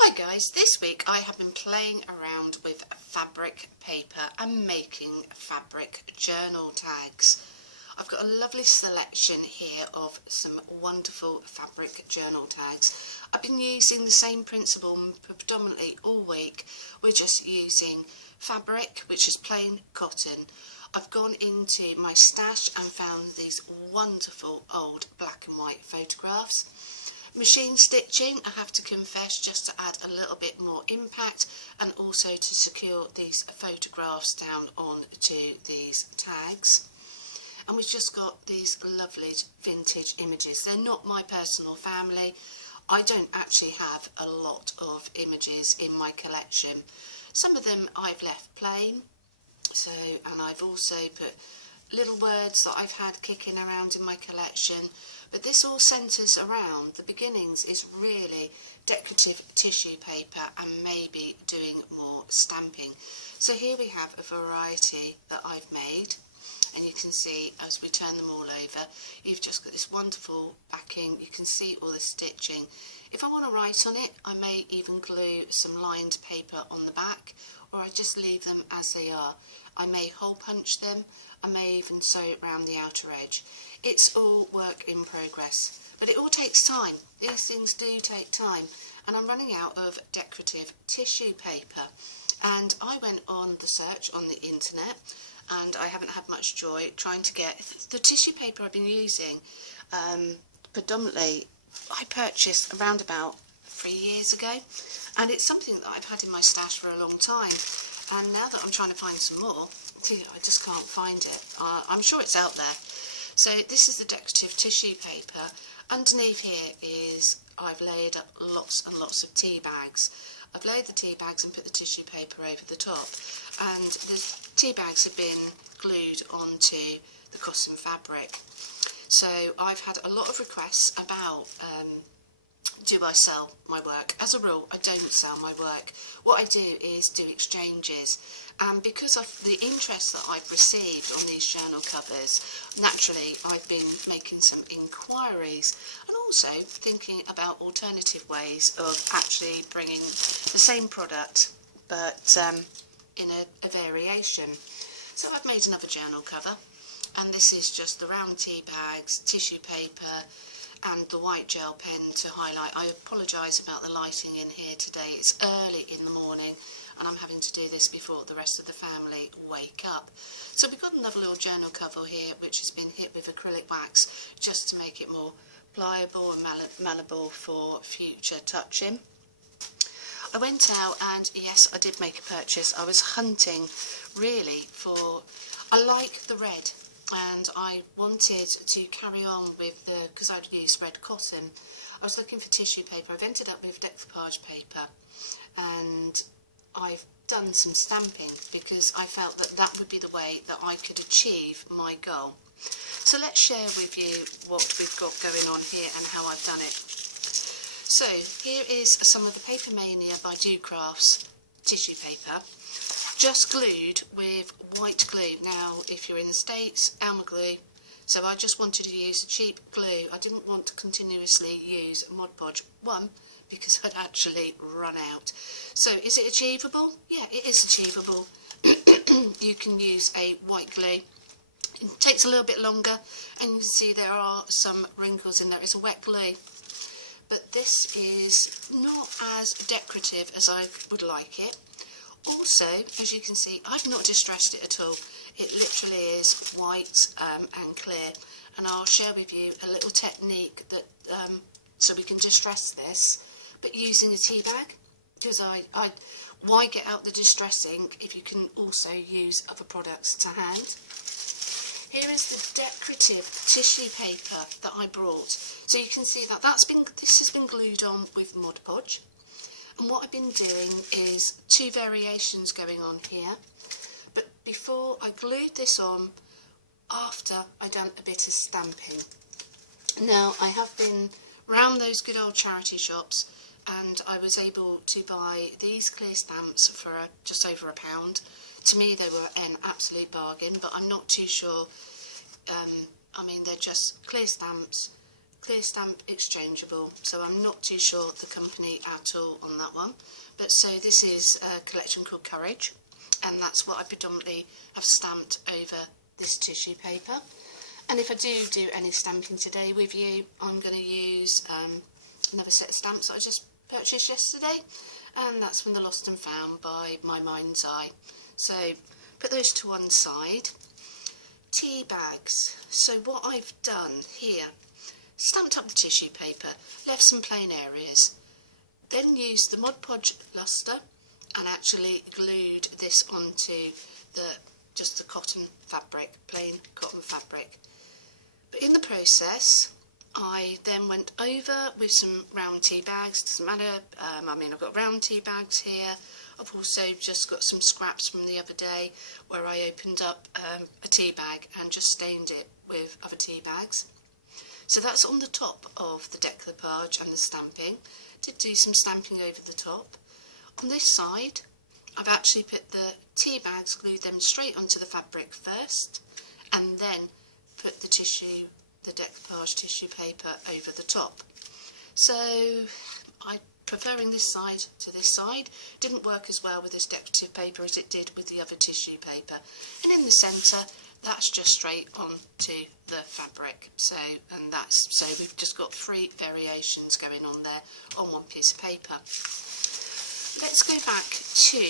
Hi guys, this week I have been playing around with fabric paper and making fabric journal tags. I've got a lovely selection here of some wonderful fabric journal tags. I've been using the same principle predominantly all week. We're just using fabric, which is plain cotton. I've gone into my stash and found these wonderful old black and white photographs. Machine stitching, I have to confess, just to add a little bit more impact and also to secure these photographs down onto these tags. And we've just got these lovely vintage images. They're not my personal family. I don't actually have a lot of images in my collection. Some of them I've left plain, and I've also put little words that I've had kicking around in my collection. But this all centres around, the beginnings is really decorative tissue paper and maybe doing more stamping. So here we have a variety that I've made, and you can see as we turn them all over, you've just got this wonderful backing. You can see all the stitching. If I want to write on it, I may even glue some lined paper on the back, or I just leave them as they are. I may hole punch them, I may even sew it around the outer edge. It's all work in progress, but it all takes time. These things do take time, and I'm running out of decorative tissue paper. And I went on the search on the internet, and I haven't had much joy trying to get the tissue paper I've been using. Predominantly, I purchased around about 3 years ago, and it's something that I've had in my stash for a long time. And now that I'm trying to find some more, I just can't find it. I'm sure it's out there. So this is the decorative tissue paper. Underneath here is, I've laid up lots and lots of tea bags. I've laid the tea bags and put the tissue paper over the top. And the tea bags have been glued onto the cotton fabric. So I've had a lot of requests about do I sell my work. As a rule, I don't sell my work. What I do is do exchanges, and because of the interest that I've received on these journal covers, naturally I've been making some inquiries and also thinking about alternative ways of actually bringing the same product but in a variation. So I've made another journal cover, and this is just the round tea bags, tissue paper and the white gel pen to highlight. I apologise about the lighting in here today. It's early in the morning and I'm having to do this before the rest of the family wake up. So we've got another little journal cover here which has been hit with acrylic wax just to make it more pliable and malleable for future touching. I went out and yes, I did make a purchase. I was hunting really for, I like the red, and I wanted to carry on with because I'd used red cotton, I was looking for tissue paper. I've ended up with decoupage paper, and I've done some stamping because I felt that that would be the way that I could achieve my goal. So let's share with you what we've got going on here and how I've done it. So here is some of the Paper Mania by Do Crafts tissue paper, just glued with white glue. Now if you're in the States, Elmer glue, so I just wanted to use cheap glue. I didn't want to continuously use Mod Podge, one, because I'd actually run out. So is it achievable? Yeah, it is achievable. You can use a white glue. It takes a little bit longer, and you can see there are some wrinkles in there. It's a wet glue, but this is not as decorative as I would like it. Also, as you can see, I've not distressed it at all. It literally is white and clear, and I'll share with you a little technique that so we can distress this, but using a tea bag, because why get out the distressing if you can also use other products to hand. Here is the decorative tissue paper that I brought. So you can see that this has been glued on with Mod Podge. And what I've been doing is two variations going on here. But before I glued this on, after I done a bit of stamping. Now I have been round those good old charity shops, and I was able to buy these clear stamps for just over £1. To me they were an absolute bargain, but I'm not too sure. I mean, they're just clear stamps clear stamp exchangeable, so I'm not too sure the company at all on that one. But so this is a collection called Courage, and that's what I predominantly have stamped over this tissue paper. And if I do any stamping today with you, I'm going to use another set of stamps that I just purchased yesterday, and that's from the Lost and Found by My Mind's Eye. So put those to one side. Tea bags. So what I've done here, stamped up the tissue paper, left some plain areas, then used the Mod Podge luster and actually glued this onto just the cotton fabric, plain cotton fabric. But in the process, I then went over with some round tea bags. Doesn't matter, I mean, I've got round tea bags here. I've also just got some scraps from the other day where I opened up a tea bag and just stained it with other tea bags. So that's on the top of the decoupage and the stamping. Did do some stamping over the top. On this side, I've actually put the tea bags, glued them straight onto the fabric first, and then put the tissue, the decoupage tissue paper over the top. So I'm preferring this side to this side. Didn't work as well with this decorative paper as it did with the other tissue paper. And in the centre, that's just straight onto the fabric. So we've just got 3 variations going on there on one piece of paper. Let's go back to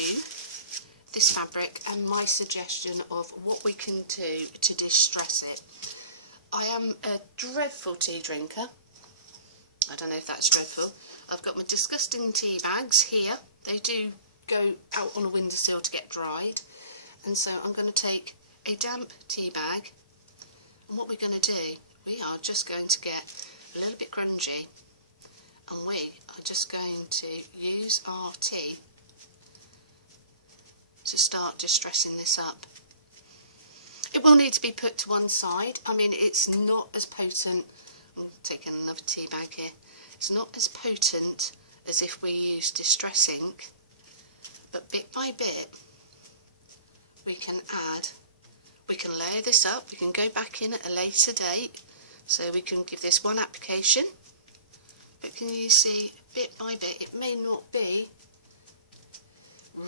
this fabric and my suggestion of what we can do to distress it. I am a dreadful tea drinker. I don't know if that's dreadful. I've got my disgusting tea bags here. They do go out on a windowsill to get dried. And so I'm going to take a damp tea bag, and what we're going to do, we are just going to get a little bit grungy, and we are just going to use our tea to start distressing this up. It will need to be put to one side. I mean, it's not as potent. I'm taking another tea bag here. It's not as potent as if we use distress ink, but bit by bit we can layer this up. We can go back in at a later date, so we can give this one application. But can you see, bit by bit, it may not be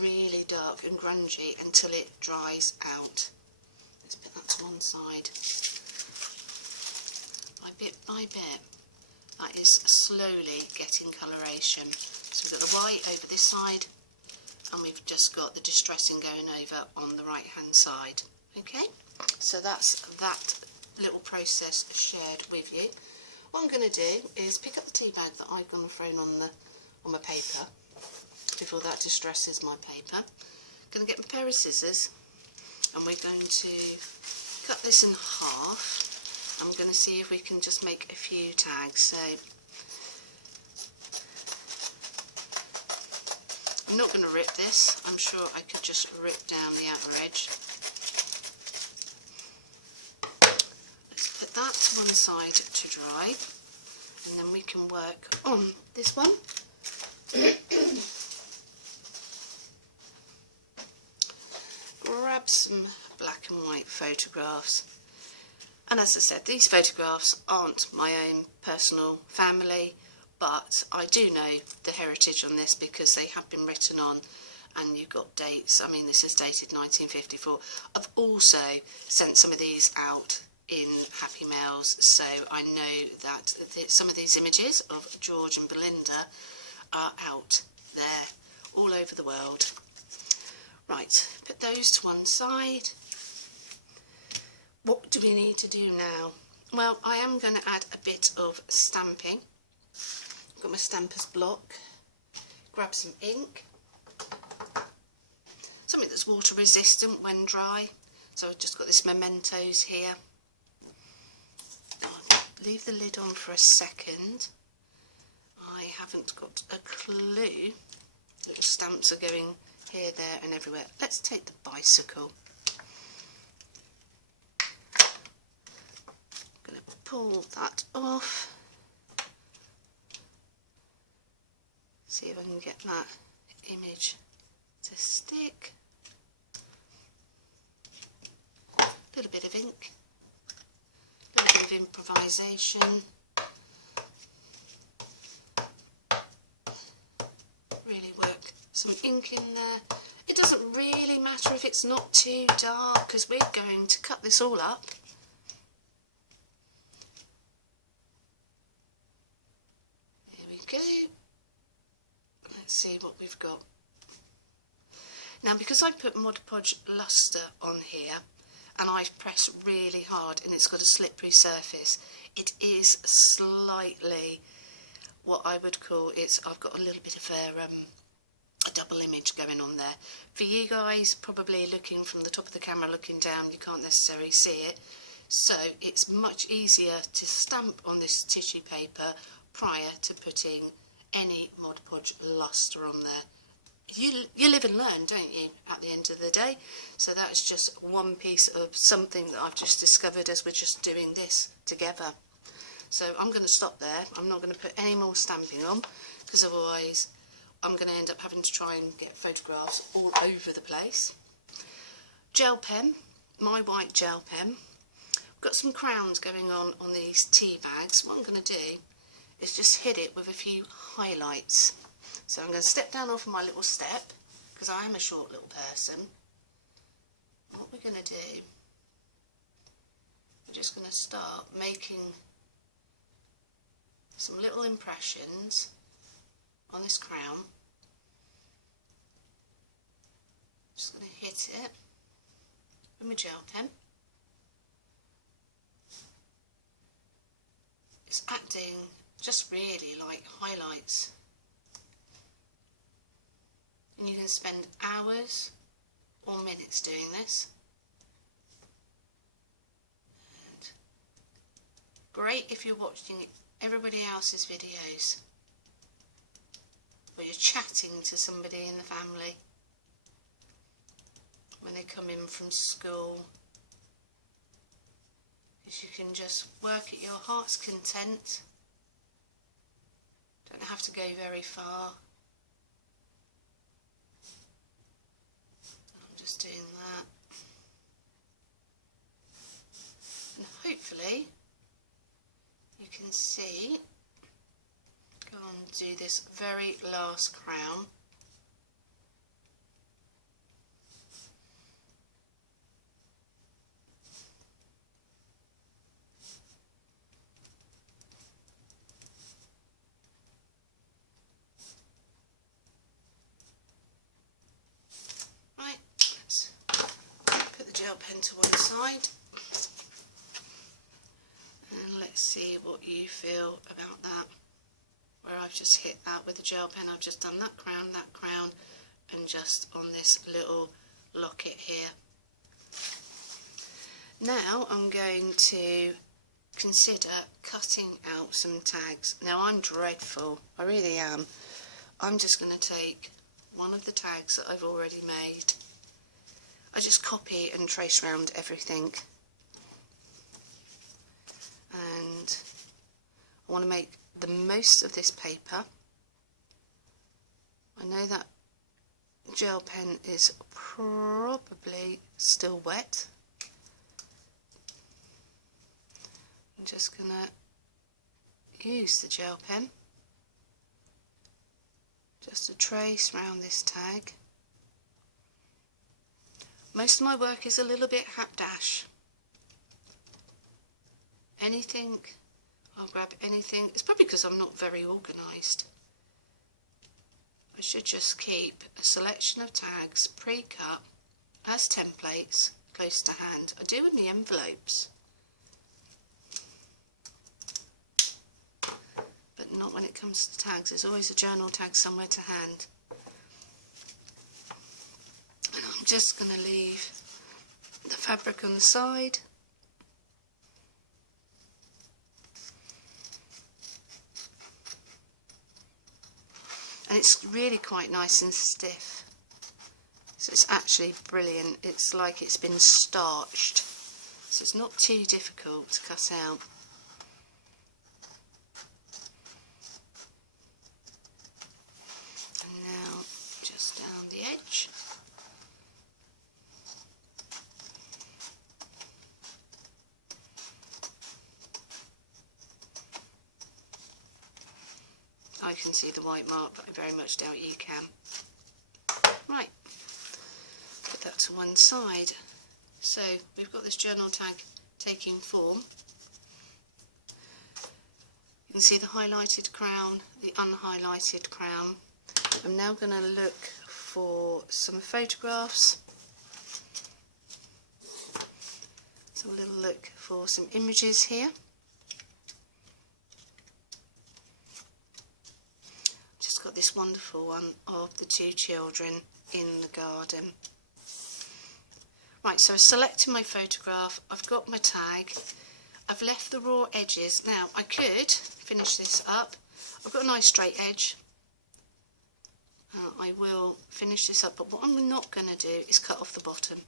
really dark and grungy until it dries out. Let's put that to one side. By bit, that is slowly getting coloration. So we've got the white over this side, and we've just got the distressing going over on the right hand side. Okay, so that's that little process shared with you. What I'm going to do is pick up the tea bag that I've gone and thrown on my paper before that distresses my paper. I'm going to get my pair of scissors, and we're going to cut this in half. I'm going to see if we can just make a few tags. So I'm not going to rip this. I'm sure I could just rip down the outer edge. Let's put that to one side to dry, and then we can work on this one. Grab some black and white photographs. And as I said, these photographs aren't my own personal family, but I do know the heritage on this because they have been written on, and you've got dates. I mean, this is dated 1954. I've also sent some of these out in Happy Mails, so I know that some of these images of George and Belinda are out there all over the world. Right, put those to one side. What do we need to do now? Well, I am going to add a bit of stamping. I've got my stamper's block. Grab some ink. Something that's water resistant when dry. So I've just got this Mementos here. I'll leave the lid on for a second. I haven't got a clue. Little stamps are going here, there and everywhere. Let's take the bicycle. Pull that off. See if I can get that image to stick. A little bit of ink, a little bit of improvisation. some ink in there. It doesn't really matter if it's not too dark because we're going to cut this all up. Here we go. Let's see what we've got. Now, because I put Mod Podge Luster on here and I've pressed really hard and it's got a slippery surface, it is slightly what I would call I've got a little bit of a double image going on there. For you guys, probably looking from the top of the camera looking down, you can't necessarily see it. So it's much easier to stamp on this tissue paper prior to putting any Mod Podge Luster on there. You live and learn, don't you, at the end of the day? So that's just one piece of something that I've just discovered as we're just doing this together. So I'm going to stop there. I'm not going to put any more stamping on because otherwise I'm going to end up having to try and get photographs all over the place. Gel pen, my white gel pen. I've got some crowns going on these tea bags. What I'm going to do is just hit it with a few highlights. So I'm going to step down off my little step because I am a short little person. What we're going to do, we're just going to start making some little impressions on this crown. Just going to hit it with my gel pen. It's acting just really like highlights. And you can spend hours or minutes doing this. And great if you're watching everybody else's videos, or you're chatting to somebody in the family when they come in from school, because you can just work at your heart's content. Don't have to go very far. Just doing that, and hopefully you can see. Go on and do this very last crown. Gel pen to one side, and let's see what you feel about that, where I've just hit that with the gel pen. I've just done that crown, and just on this little locket here. Now I'm going to consider cutting out some tags. Now I'm dreadful, I really am. I'm just going to take one of the tags that I've already made. I just copy and trace around everything, and I want to make the most of this paper. I know that gel pen is probably still wet. I'm just going to use the gel pen just to trace around this tag. Most of my work is a little bit hapdash. Anything, I'll grab anything. It's probably because I'm not very organised. I should just keep a selection of tags pre-cut as templates close to hand. I do in the envelopes, but not when it comes to tags. There's always a journal tag somewhere to hand. And I'm just going to leave the fabric on the side. And it's really quite nice and stiff. So it's actually brilliant. It's like it's been starched. So it's not too difficult to cut out. And now just down the edge. I can see the white mark, but I very much doubt you can. Right, put that to one side. So we've got this journal tag taking form. You can see the highlighted crown, the unhighlighted crown. I'm now going to look for some photographs. So a little look for some images here. Just got this wonderful one of the two children in the garden. Right, so I've selected my photograph, I've got my tag, I've left the raw edges. Now I could finish this up. I've got a nice straight edge. I will finish this up, but what I'm not going to do is cut off the bottom.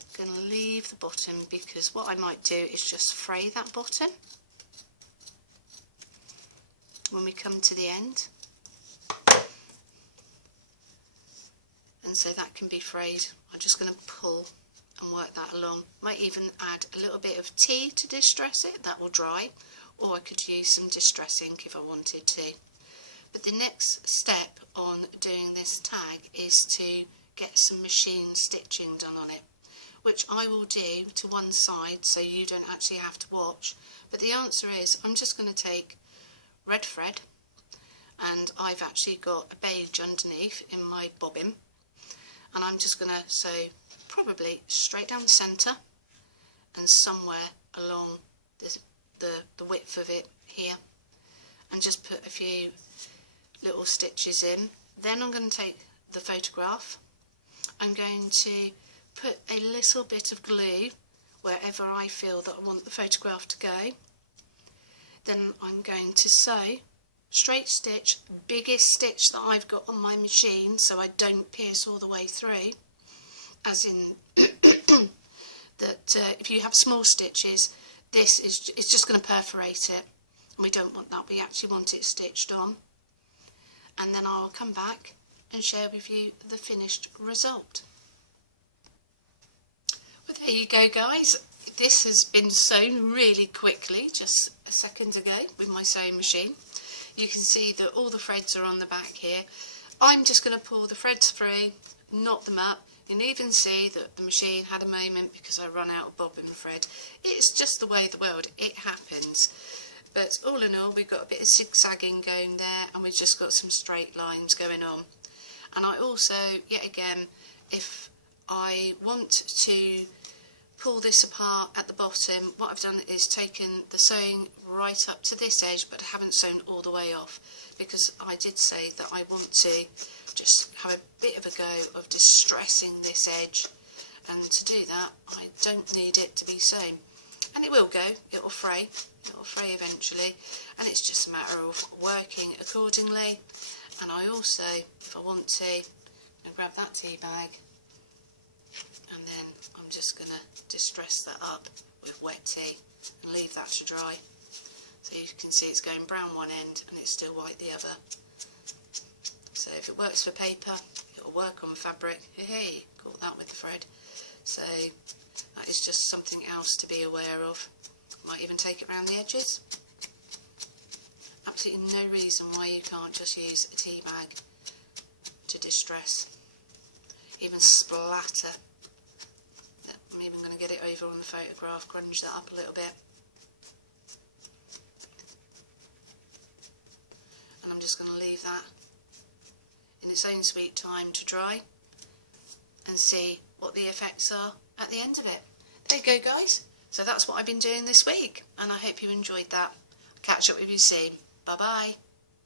I'm going to leave the bottom because what I might do is just fray that bottom when we come to the end. And so that can be frayed. I'm just going to pull and work that along. Might even add a little bit of tea to distress it, that will dry, or I could use some distress ink if I wanted to. But the next step on doing this tag is to get some machine stitching done on it, which I will do to one side so you don't actually have to watch. But the answer is I'm just going to take red thread, and I've actually got a beige underneath in my bobbin, and I'm just going to sew probably straight down the centre and somewhere along the width of it here, and just put a few little stitches in. Then I'm going to take the photograph. I'm going to put a little bit of glue wherever I feel that I want the photograph to go. Then I'm going to sew straight stitch, biggest stitch that I've got on my machine so I don't pierce all the way through, as in that if you have small stitches, this is it's just going to perforate it, and we don't want that. We actually want it stitched on. And then I'll come back and share with you the finished result. Well, there you go, guys. This has been sewn really quickly, just a second ago, with my sewing machine. You can see that all the threads are on the back here. I'm just going to pull the threads through, knot them up. You can even see that the machine had a moment because I run out of bobbin thread. It's just the way of the world, it happens. But all in all, we've got a bit of zigzagging going there, and we've just got some straight lines going on. And I also, yet again, if I want to pull this apart at the bottom, what I've done is taken the sewing right up to this edge, but I haven't sewn all the way off, because I did say that I want to just have a bit of a go of distressing this edge, and to do that I don't need it to be sewn. And it will go, it will fray eventually, and it's just a matter of working accordingly. And I also, if I want to, I'll grab that tea bag, and then I'm just going to distress that up with wet tea and leave that to dry. So you can see it's going brown one end and it's still white the other. So if it works for paper, it'll work on fabric. Hey, caught that with the thread. So that is just something else to be aware of. Might even take it around the edges. Absolutely no reason why you can't just use a tea bag to distress. Even splatter. I'm even going to get it over on the photograph, grunge that up a little bit. And I'm just going to leave that in its own sweet time to dry and see what the effects are at the end of it. There you go, guys. So that's what I've been doing this week, and I hope you enjoyed that. Catch up with you soon. Bye bye.